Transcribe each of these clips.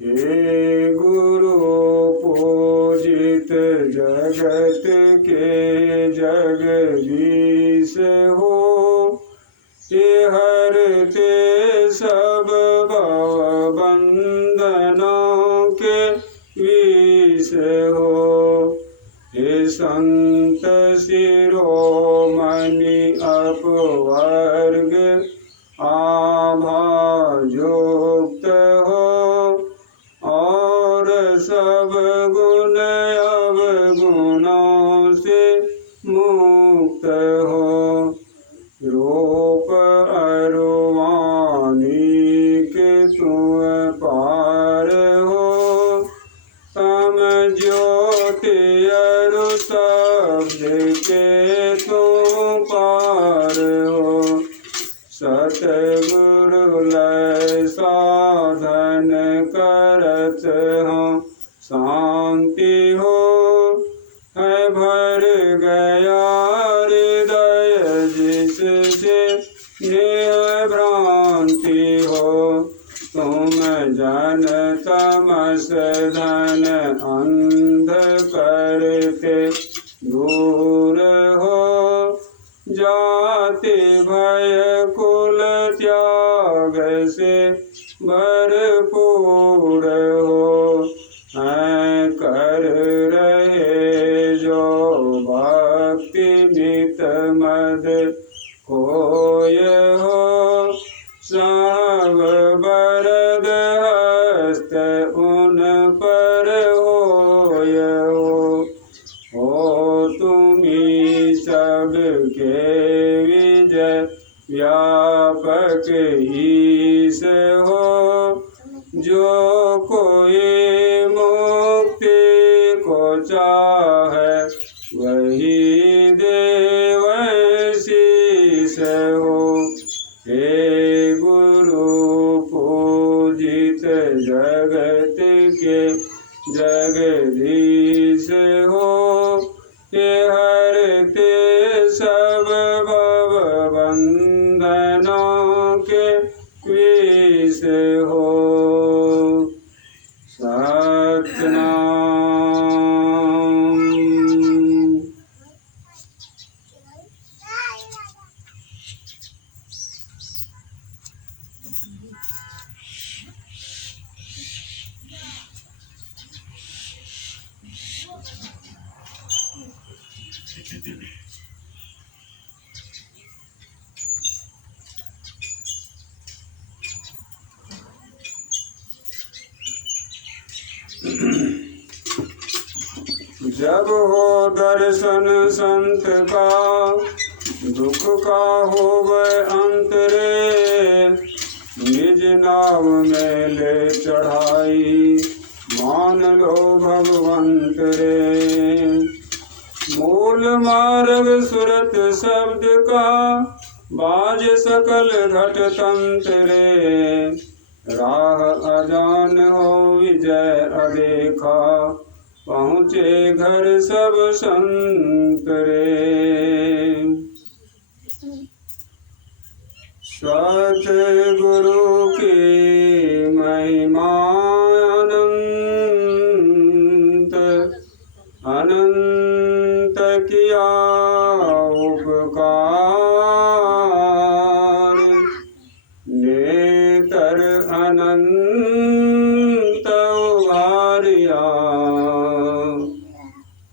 हे गुरु पूजित जगत के जगदीश हो, ये हरते सब भव बंधनों के विष हो। हे संत शिरोमणि अपवर्ग आभाजुक्त हो, और सब गुण अवगुणों से मुक्त हो। रूप अरुवाणी के तुम पार हो, तम ज्योति अरु शब्द के तुम पार हो। सतगुरु लय साधन करत हो, शांति हो है भर गया हृदय जिससे नेह भ्रांति हो। तुम जन तमस धन अंध करते दूर हो, जाति भय कुल त्याग से भरपूर हो। हैं कर रहे जो भक्ति नित मद कोय हो, सब बरद हस्त उन पर होय हो। तुम्ही सबके विजय व्यापक ईश हो, जो कोई मुक्ति को चाहे वही देव शीश हो। हे गुरु पूजित जगत के जगदीश हो, हे हरते सब भव बंधनों के विष हो। सतनाम। जब हो दर्शन संत का, दुख का होवे अंत रे। निज नाम में ले चढ़ाई, मान लो भगवंत रे। मूल मार्ग सुरत शब्द का, बाज सकल घट तंत्र रे। राह अजान हो विजय अदेखा, पहुँचे घर सब संत रे। सतगुरु की महिमा अनंत, अनंत किया उपकार। नेतर अनंत उभारिया,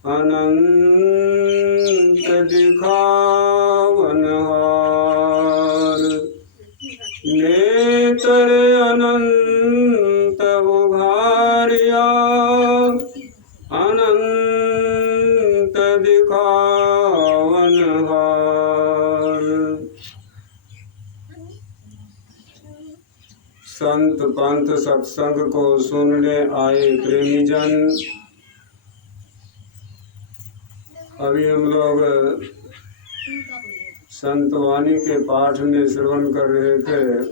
अनंत दिखावन हार। नेत्र अनंत उभारिया, अनंत दिखावन हार। संत पंथ सत्संग को सुनने आए प्रेमी जन, अभी हम लोग संतवाणी के पाठ में श्रवण कर रहे थे।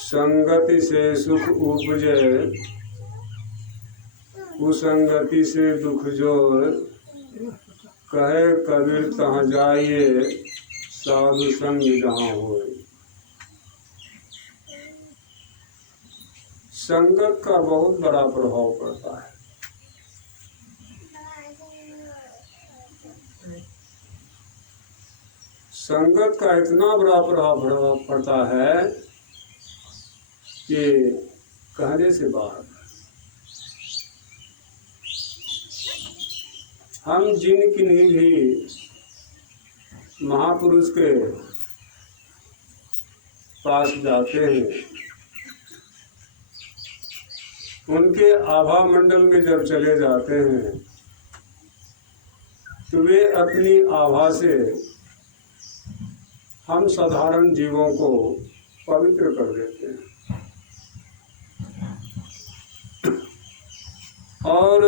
संगति से सुख उपजे, कुसंगति से दुख जोर। कहे कबीर तहाँ जाइए, साधु संग जहाँ होए। संगत का बहुत बड़ा प्रभाव पड़ता है। संगत का इतना बड़ा प्रभाव पड़ता है कि कहने से बाहर। हम जिन किन्हीं भी महापुरुष के पास जाते हैं, उनके आभा मंडल में जब चले जाते हैं तो वे अपनी आभा से हम साधारण जीवों को पवित्र कर देते हैं। और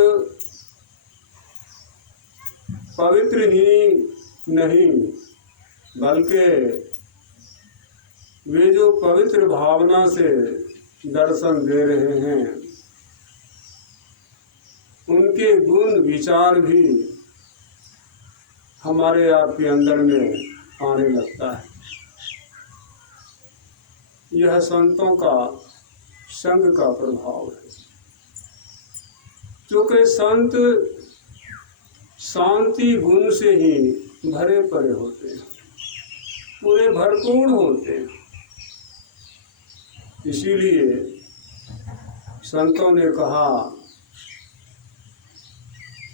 पवित्र ही नहीं बल्कि वे जो पवित्र भावना से दर्शन दे रहे हैं, उनके गुण विचार भी हमारे आपके अंदर में आने लगता है। यह संतों का संग का प्रभाव है। क्योंकि संत शांति गुण से ही भरे पड़े होते हैं, पूरे भरपूर होते हैं। इसीलिए संतों ने कहा,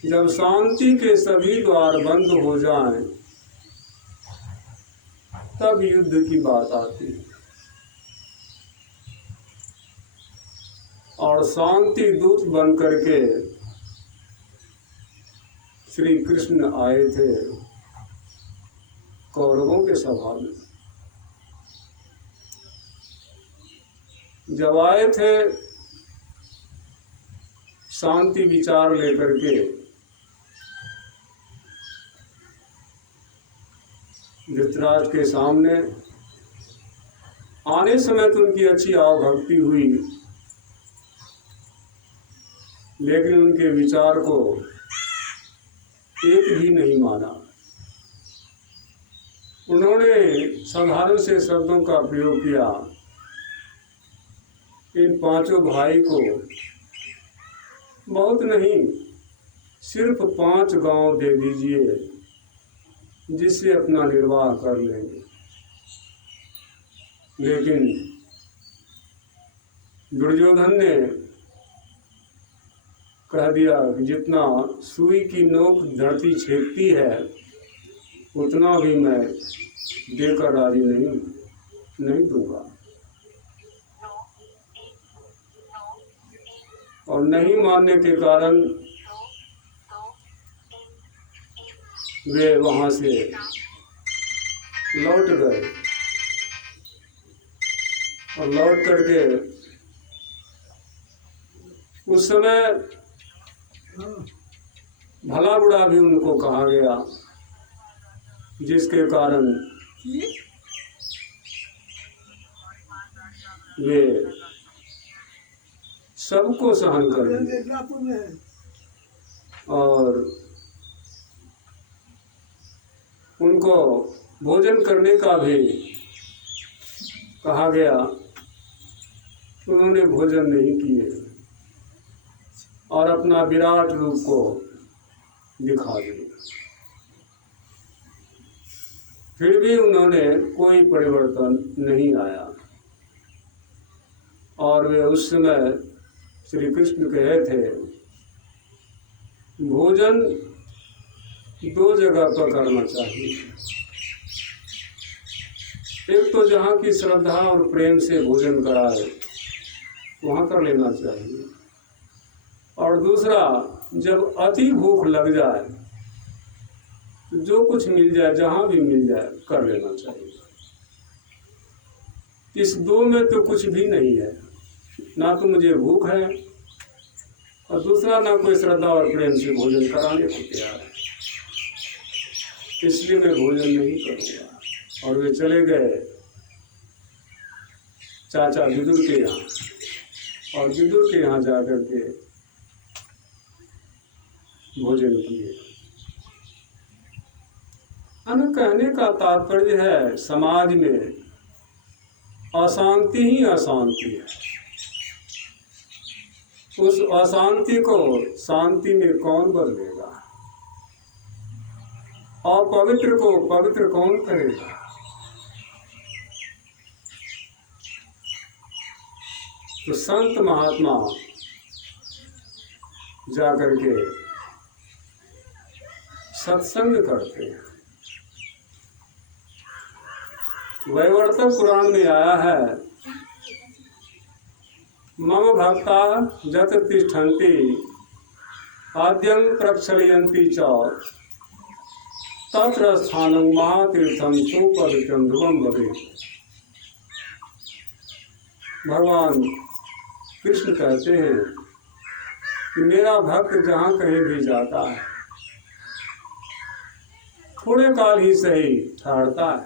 जब शांति के सभी द्वार बंद हो जाएं, तब युद्ध की बात आती है। और शांति दूत बन करके श्री कृष्ण आए थे कौरवों के सभा में। जब आए थे शांति विचार लेकर के, धृतराज के सामने आने समय तो उनकी अच्छी आवभक्ति हुई, लेकिन उनके विचार को एक भी नहीं माना। उन्होंने साधारण से शब्दों का प्रयोग किया। इन पांचों भाई को बहुत नहीं, सिर्फ 5 गांव दे दीजिए, जिससे अपना निर्वाह कर लेंगे। लेकिन दुर्योधन ने कह दिया कि जितना सुई की नोक धरती छेदती है, उतना भी मैं देकर राजी नहीं दूंगा। और नहीं मानने के कारण वे वहां से लौट गए। और लौट करके उस समय भला बुरा भी उनको कहा गया, जिसके कारण वे सबको सहन कर लिए। और उनको भोजन करने का भी कहा गया, उन्होंने भोजन नहीं किए और अपना विराट रूप को दिखा दिया। फिर भी उन्होंने कोई परिवर्तन नहीं आया। और वे उस समय श्री कृष्ण कहे थे, भोजन 2 जगह पर करना चाहिए। एक तो जहाँ की श्रद्धा और प्रेम से भोजन कराए, वहाँ कर लेना चाहिए। और दूसरा, जब अति भूख लग जाए तो जो कुछ मिल जाए, जहाँ भी मिल जाए, कर लेना चाहिए। इस 2 में तो कुछ भी नहीं है। ना तो मुझे भूख है, और दूसरा ना कोई श्रद्धा और प्रेम से भोजन कराने को तैयार है, इसलिए मैं भोजन नहीं करूँगा। और वे चले गए चाचा विदुर के यहाँ, और विदुर के यहाँ जाकर के भोजन किए। कहने का तात्पर्य है, समाज में अशांति ही अशांति है। उस अशांति को शांति में कौन बदलेगा? अपवित्र को पवित्र कौन करेगा? तो संत महात्मा जाकर के सत्संग करते हैं। वैवर्तक पुराण में आया है, मम भक्ता जत तिष्ठन्ति आद्यं प्रक्षालयन्ति च तत्र स्थानं महातीर्थं सुपवित्रं ध्रुवं भवेत्। भगवान कृष्ण कहते हैं कि मेरा भक्त जहाँ कहीं भी जाता है, थोड़े काल ही सही ठहरता है,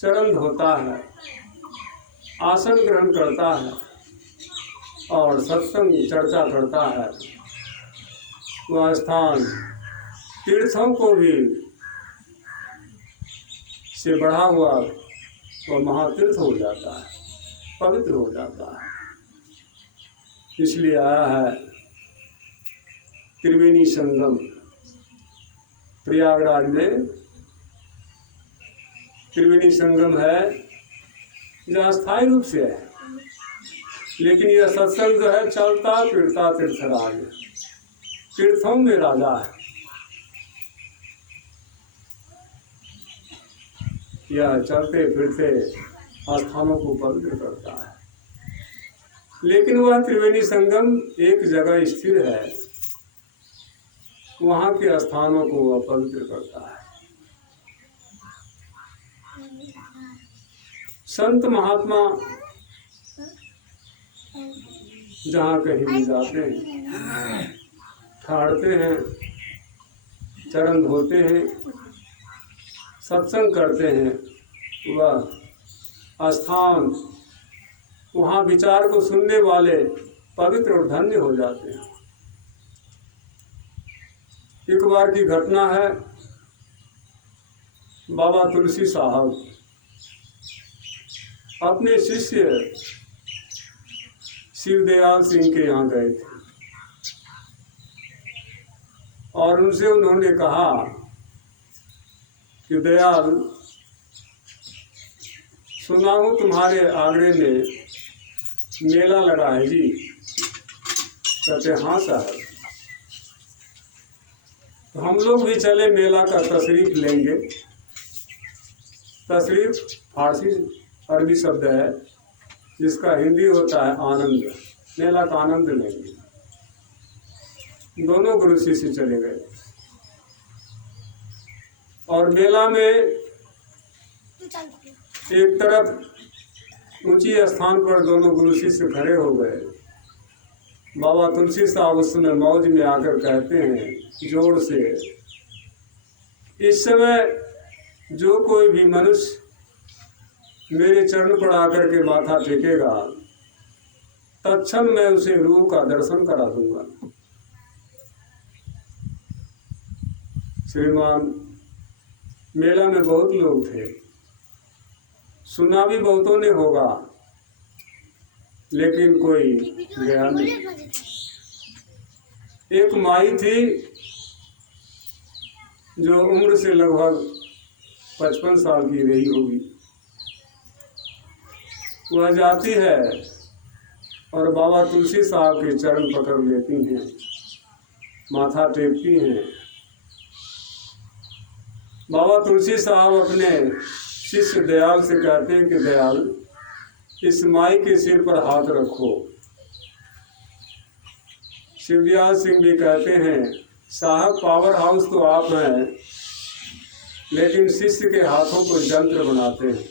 चरण धोता है, आसन ग्रहण करता है और सत्संग चर्चा करता है, वह स्थान तीर्थों को भी से बढ़ा हुआ वह महातीर्थ हो जाता है, पवित्र हो जाता है। इसलिए आया है त्रिवेणी संगम प्रयागराज में। त्रिवेणी संगम है जहाँ स्थायी रूप से है, लेकिन यह सत्संग जो है चलता फिरता तीर्थराज, तीर्थों में राजा है। यह चलते फिरते स्थानों को पवित्र करता है। लेकिन वह त्रिवेणी संगम एक जगह स्थिर है, वहाँ के स्थानों को वह पवित्र करता है। संत महात्मा जहाँ कहीं भी जाते हैं, ठहरते हैं, चरण धोते हैं, सत्संग करते हैं, वह स्थान वहाँ विचार को सुनने वाले पवित्र और धन्य हो जाते हैं। एक बार की घटना है, बाबा तुलसी साहब अपने शिष्य शिवदयाल सिंह के यहाँ गए थे और उनसे उन्होंने कहा कि दयाल, सुना हूँ तुम्हारे आगरे में मेला लगा है जी। कहते हाँ साहब, तो हम लोग भी चले, मेला का तशरीफ लेंगे। तशरीफ फारसी अरबी शब्द है जिसका हिंदी होता है आनंद। मेला का आनंद लेंगे। दोनों गुरु शिष्य चले गए और मेला में एक तरफ ऊंची स्थान पर दोनों गुरु शिष्य खड़े हो गए। बाबा तुलसी साहब उस समय मौज में आकर कहते हैं जोर से, इस समय जो कोई भी मनुष्य मेरे चरण पर आकर के माथा टेकेगा, तत्क्षण मैं उसे रूह का दर्शन करा दूंगा। श्रीमान, मेला में बहुत लोग थे, सुना भी बहुतों ने होगा, लेकिन कोई गया नहीं। एक माई थी जो उम्र से लगभग 55 साल की रही होगी। वह जाती है और बाबा तुलसी साहब के चरण पकड़ लेती हैं, माथा टेकती हैं। बाबा तुलसी साहब अपने शिष्य दयाल से कहते हैं कि दयाल, इस माई के सिर पर हाथ रखो। शिवदयाल सिंह भी कहते हैं, साहब पावर हाउस तो आप हैं, लेकिन शिष्य के हाथों को यंत्र बनाते हैं।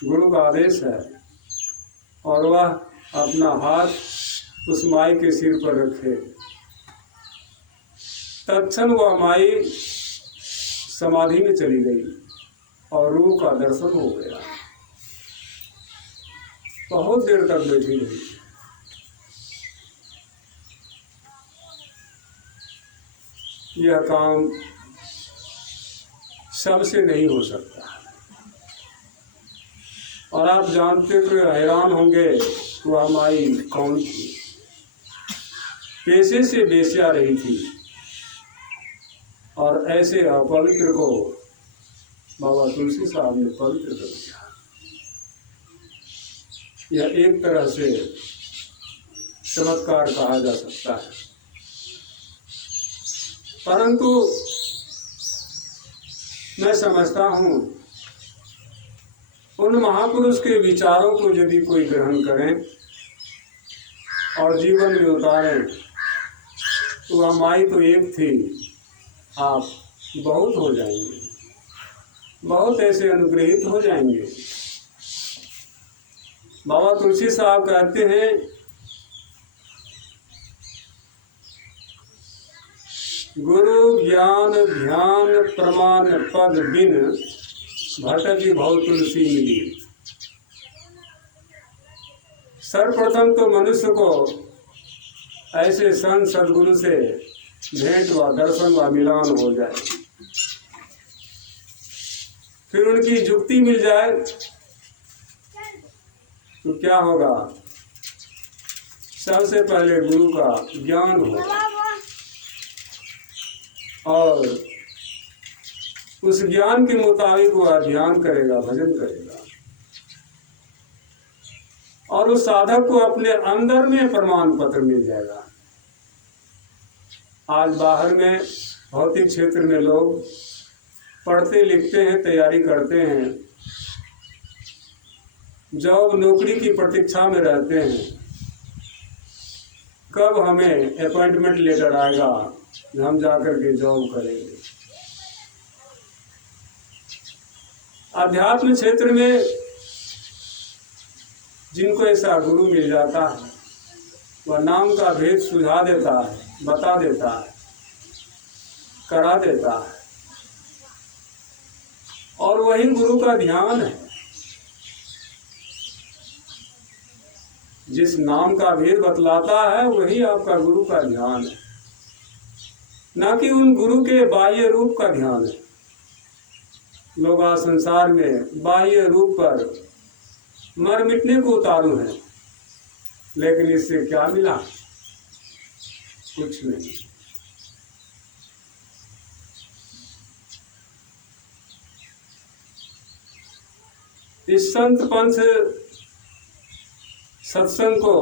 गुरु का आदेश है और वह अपना हाथ उस माई के सिर पर रखे। तत्क्षण वह माई समाधि में चली गई और रूह का दर्शन हो गया। बहुत देर तक बैठी रही। यह काम सबसे नहीं हो सकता और आप जानते तो हैरान होंगे वह माई कौन थी। पेशे से बेश्या रही थी और ऐसे अपवित्र को बाबा तुलसी साहब ने पवित्र कर दिया। यह एक तरह से चमत्कार कहा जा सकता है। परंतु मैं समझता हूँ उन महापुरुष के विचारों को यदि कोई ग्रहण करें और जीवन में उतारें तो वह माई तो एक थी, आप बहुत हो जाएंगे, बहुत ऐसे अनुग्रहित हो जाएंगे। बाबा तुलसी साहब कहते हैं गुरु ज्ञान ध्यान प्रमाण पद बिन भटकी भव तुलसी मिली। सर्वप्रथम तो मनुष्य को ऐसे संत सदगुरु से भेंट व दर्शन व मिलान हो जाए, फिर उनकी जुक्ति मिल जाए तो क्या होगा? सबसे पहले गुरु का ज्ञान होगा और उस ज्ञान के मुताबिक वह ध्यान करेगा, भजन करेगा और उस साधक को अपने अंदर में प्रमाण पत्र मिल जाएगा। आज बाहर में भौतिक क्षेत्र में लोग पढ़ते लिखते हैं, तैयारी करते हैं, जॉब नौकरी की प्रतीक्षा में रहते हैं, कब हमें अपॉइंटमेंट लेटर आएगा, हम जाकर के जॉब करेंगे। अध्यात्म क्षेत्र में जिनको ऐसा गुरु मिल जाता है वह नाम का भेद सुझा देता है, बता देता है, करा देता है और वही गुरु का ध्यान है। जिस नाम का भेद बतलाता है वही आपका गुरु का ध्यान है, ना कि उन गुरु के बाह्य रूप का ध्यान है। लोग आज संसार में बाह्य रूप पर मर मिटने को उतारू हैं, लेकिन इससे क्या मिला? कुछ नहीं। इस संत पंथ सत्संग को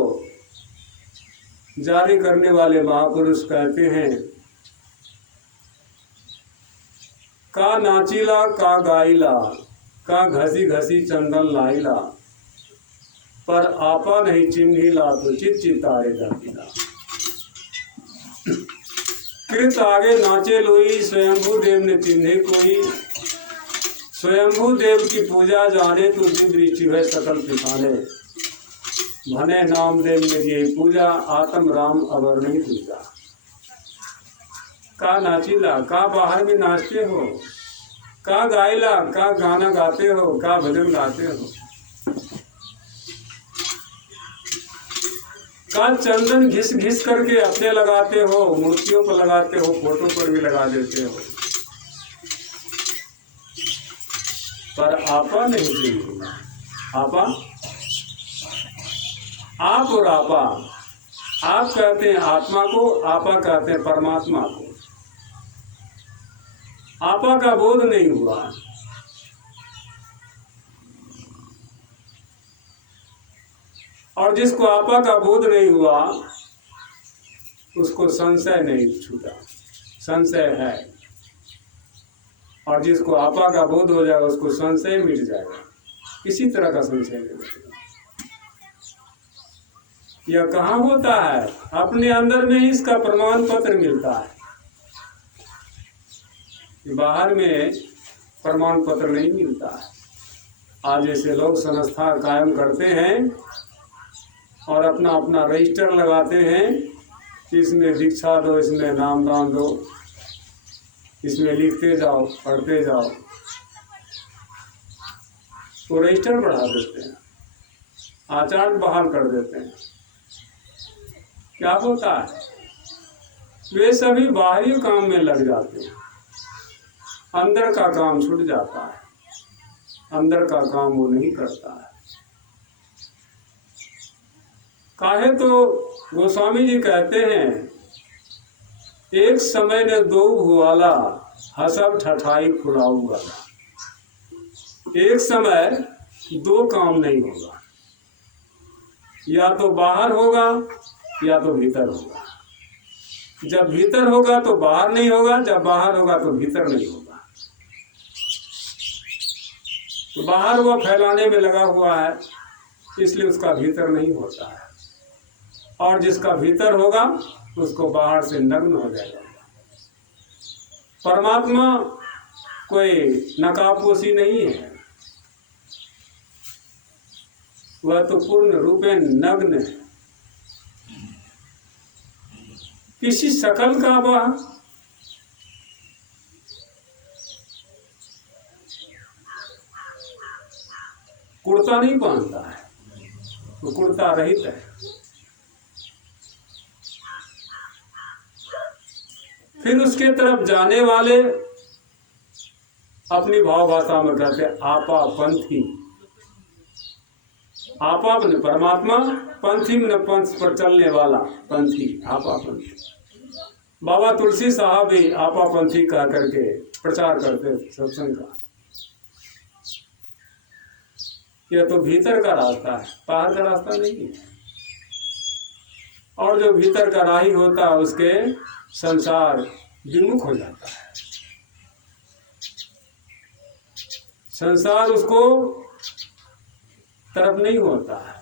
जारी करने वाले महापुरुष कहते हैं का नाचिला का गाइला का घसी घसी चंदन लाइला पर आपा नहीं चिन्हिला तो चित चितारे जातिला। कृत आगे नाचे लोई स्वयंभू देव ने चिन्हे कोई, स्वयंभू देव की पूजा जाने तो जिब्री चिन्ह सकल पिछाने, भने नाम देव मेरी पूजा आत्म राम अवर नहीं दूजा। का नाचिला, का बाहर में नाचते हो, का गाइला, का गाना गाते हो, का भजन गाते हो, का चंदन घिस घिस करके अपने लगाते हो, मूर्तियों पर लगाते हो, फोटो पर भी लगा देते हो, पर आपा नहीं चाहिए। आपा, आप और आपा, आप कहते हैं आत्मा को, आपा कहते हैं परमात्मा को। आपा का बोध नहीं हुआ। और जिसको आपा का बोध नहीं हुआ उसको संशय नहीं छूटा, संशय है। और जिसको आपा का बोध हो जाएगा उसको संशय मिट जाएगा, किसी तरह का संशय नहीं मिटेगा। यह कहाँ होता है? अपने अंदर में ही इसका प्रमाण पत्र मिलता है, बाहर में प्रमाण पत्र नहीं मिलता है। आज ऐसे लोग संस्था कायम करते हैं और अपना अपना रजिस्टर लगाते हैं कि इसमें दीक्षा दो, इसमें नाम दान दो, इसमें लिखते जाओ, पढ़ते जाओ, तो रजिस्टर बढ़ा देते हैं, आचार्य बहाल कर देते हैं। क्या होता है? वे सभी बाहरी काम में लग जाते हैं, अंदर का काम छूट जाता है, अंदर का काम वो नहीं करता है। काहे तो गोस्वामी जी कहते हैं, एक समय ने दो हुआला, हसब ठठाई फुलाऊंगा। एक समय दो काम नहीं होगा, या तो बाहर होगा या तो भीतर होगा। जब भीतर होगा तो बाहर नहीं होगा, जब बाहर होगा तो भीतर नहीं होगा। तो बाहर वो फैलाने में लगा हुआ है, इसलिए उसका भीतर नहीं होता है। और जिसका भीतर होगा उसको बाहर से नग्न हो जाएगा। परमात्मा कोई नकाबपोशी नहीं है, वह तो पूर्ण रूपेण नग्न है। किसी शकल का वह कुर्ता नहीं पहनता है, वो कुर्ता रहित है। फिर उसके तरफ जाने वाले अपनी भाव भाषा में कहते आपा पंथी। आपा बने परमात्मा, पंथी में पंथ पर चलने वाला पंथी, आपा पंथी। बाबा तुलसी साहब भी आपा पंथी कह करके प्रचार करते थे सत्संग का। यह तो भीतर का रास्ता है, बाहर का रास्ता नहीं है। और जो भीतर का राही होता है उसके संसार विमुख हो जाता है, संसार उसको तरफ नहीं होता है,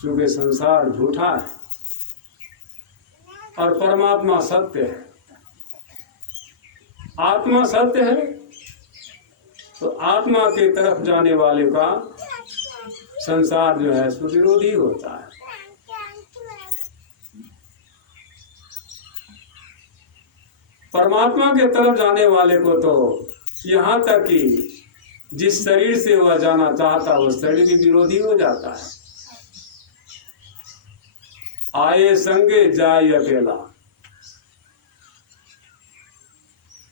क्योंकि संसार झूठा है और परमात्मा सत्य है। आत्मा सत्य है तो आत्मा के तरफ जाने वाले का संसार जो है विरोधी होता है। परमात्मा के तरफ जाने वाले को तो यहाँ तक कि जिस शरीर से वह जाना चाहता वो शरीर भी विरोधी हो जाता है। आए संगे जाय अकेला,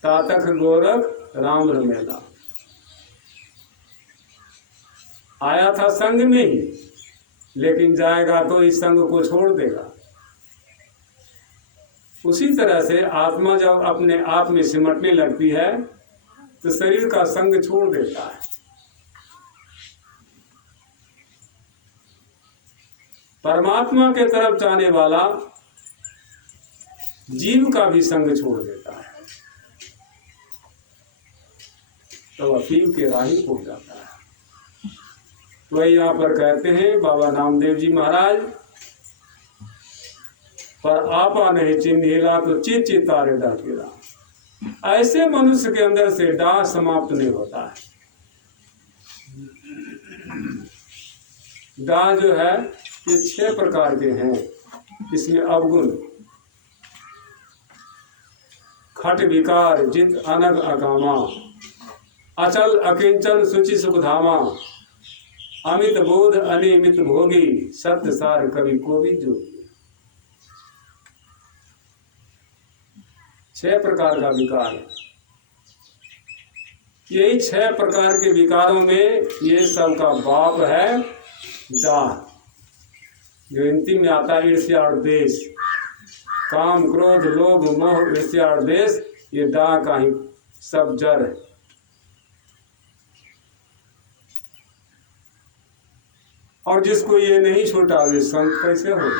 तातक गोरख राम रमेला। आया था संग में ही, लेकिन जाएगा तो इस संग को छोड़ देगा। उसी तरह से आत्मा जब अपने आप में सिमटने लगती है तो शरीर का संग छोड़ देता है। परमात्मा के तरफ जाने वाला जीव का भी संग छोड़ देता है, तो वह जीव के राही हो जाता है। वही यहाँ पर कहते हैं बाबा नामदेव जी महाराज, पर आपा नहीं चिन्हिला तो चित चितारे डाकेला। ऐसे मनुष्य के अंदर से डाह समाप्त नहीं होता है। डाह जो है ये 6 प्रकार के हैं। इसमें अवगुण, खट विकार, जित अनग अकामा, अचल अकिंचन शुचि सुखधामा, अमित बोध अनियमित भोगी, सत्य सार कवि को भी जोगी। 6 प्रकार का विकार है। यही 6 प्रकार के विकारों में ये सब का बाप है डाह, जो हिंदी में आता है ईर्ष्या और द्वेष। काम क्रोध लोभ मोह ईर्ष्या और द्वेष, ये डाह का ही सब जड़ है। और जिसको ये नहीं छूटा वे संत कैसे हो?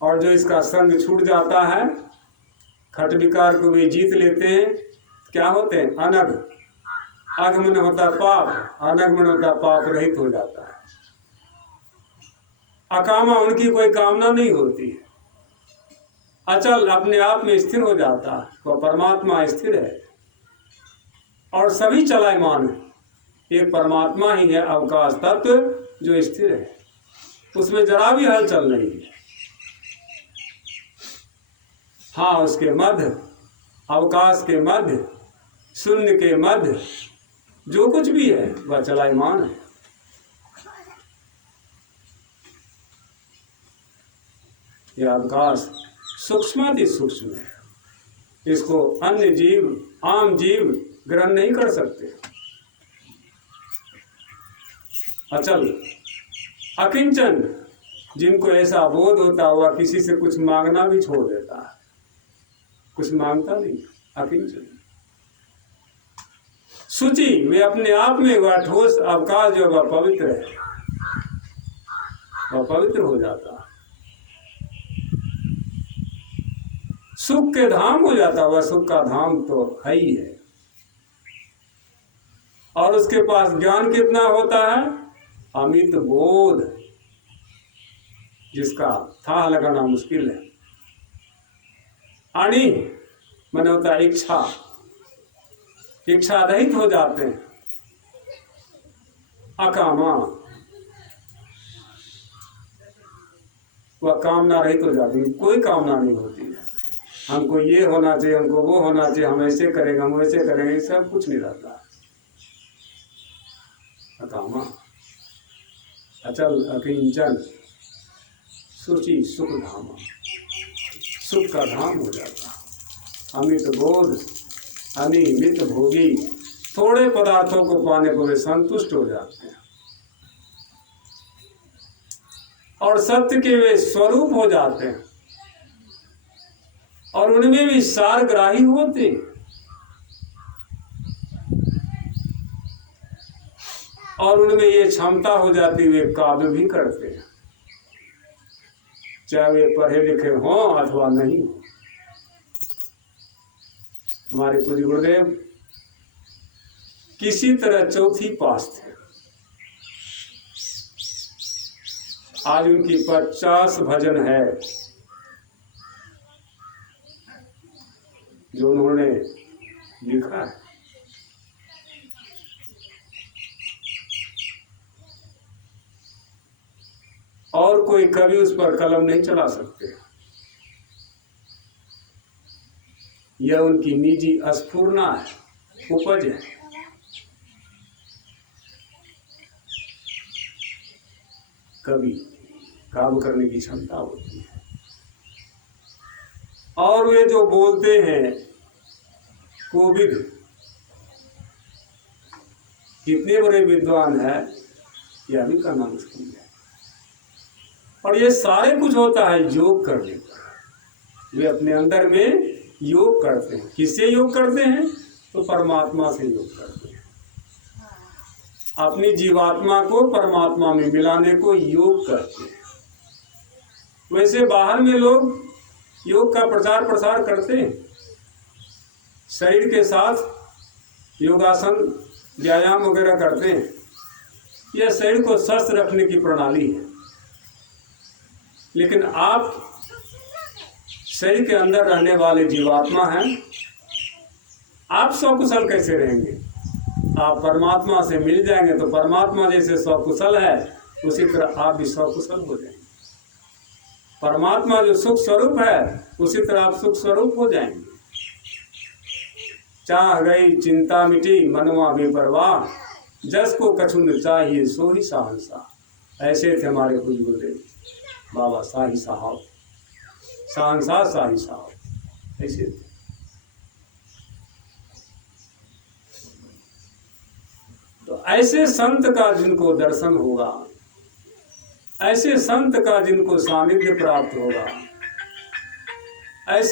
और जो इसका संग छूट जाता है, खट विकार को भी जीत लेते हैं, क्या होते हैं? अनग। आगमन होता है पाप, अनगमन होता है पाप रहित हो जाता है। अकामा, उनकी कोई कामना नहीं होती है। अचल, अपने आप में स्थिर हो जाता है, वह परमात्मा स्थिर है। और सभी चलायमान है, एक परमात्मा ही है अवकाश तत्व जो स्थिर है, उसमें जरा भी हलचल नहीं है। हाँ, उसके मध्य, अवकाश के मध्य, शून्य के मध्य जो कुछ भी है वह चलायमान है। यह अवकाश सूक्ष्माति सूक्ष्म है, इसको अन्य जीव, आम जीव ग्रहण नहीं कर सकते। अचल, अकिंचन, जिनको ऐसा बोध होता हुआ किसी से कुछ मांगना भी छोड़ देता है, कुछ मांगता नहीं, अकिंचन। शुचि, वे अपने आप में वह ठोस अवकाश जो वह पवित्र है, वह पवित्र हो जाता है। सुख के धाम हो जाता, वह सुख का धाम तो है ही है। और उसके पास ज्ञान कितना होता है? अमित बोध, जिसका था लगाना मुश्किल है। अणि माने होता है इच्छा, इच्छा रहित हो जाते हैं। अकामा, वह कामना रहित हो जाती है, कोई कामना नहीं होती है। हमको ये होना चाहिए, हमको वो होना चाहिए, हम ऐसे करेंगे, हम वैसे करेंगे, ये सब कुछ नहीं रहता। अकामा, अचल, अकिंचन, शुचि, सुख धाम, सुख का धाम हो जाता। अमित बोध, अनिमित भोगी, थोड़े पदार्थों को पाने को वे संतुष्ट हो जाते हैं और सत्य के वे स्वरूप हो जाते हैं और उनमें भी सारग्राही होते हैं और उनमें ये क्षमता हो जाती, वे काव्य भी करते हैं, चाहे वे पढ़े लिखे हों अथवा नहीं हो। हमारे पूज्य गुरुदेव किसी तरह चौथी पास थे। आज उनकी 50 भजन है जो उन्होंने लिखा है। और कोई कवि उस पर कलम नहीं चला सकते। यह उनकी निजी अस्फुरना है, उपज है। कवि काव्य करने की क्षमता होती है और वे जो बोलते हैं कोविद, कितने बड़े विद्वान है यह भी करना मुश्किल है। और ये सारे कुछ होता है योग करने पर। वे अपने अंदर में योग करते हैं। किससे योग करते हैं? तो परमात्मा से योग करते हैं। अपनी जीवात्मा को परमात्मा में मिलाने को योग करते हैं। वैसे बाहर में लोग योग का प्रचार प्रसार करते हैं, शरीर के साथ योगासन व्यायाम वगैरह करते हैं। यह शरीर को स्वस्थ रखने की प्रणाली है, लेकिन आप शरीर के अंदर रहने वाले जीवात्मा हैं, आप सकुशल कैसे रहेंगे? आप परमात्मा से मिल जाएंगे तो परमात्मा जैसे सकुशल है उसी तरह आप भी सकुशल हो जाएंगे। परमात्मा जो सुख स्वरूप है उसी तरह आप सुख स्वरूप हो जाएंगे। चाह गई चिंता मिटी मनवा बेपरवाह, जस को कछु न चाहिए सो ही शहंशाह। ऐसे थे हमारे पूज्य गुरुदेव बाबा शाही साहब, शहंशाह शाही साहब ऐसे थे। तो ऐसे संत का जिनको दर्शन होगा, ऐसे संत का जिनको सानिध्य प्राप्त होगा, ऐसे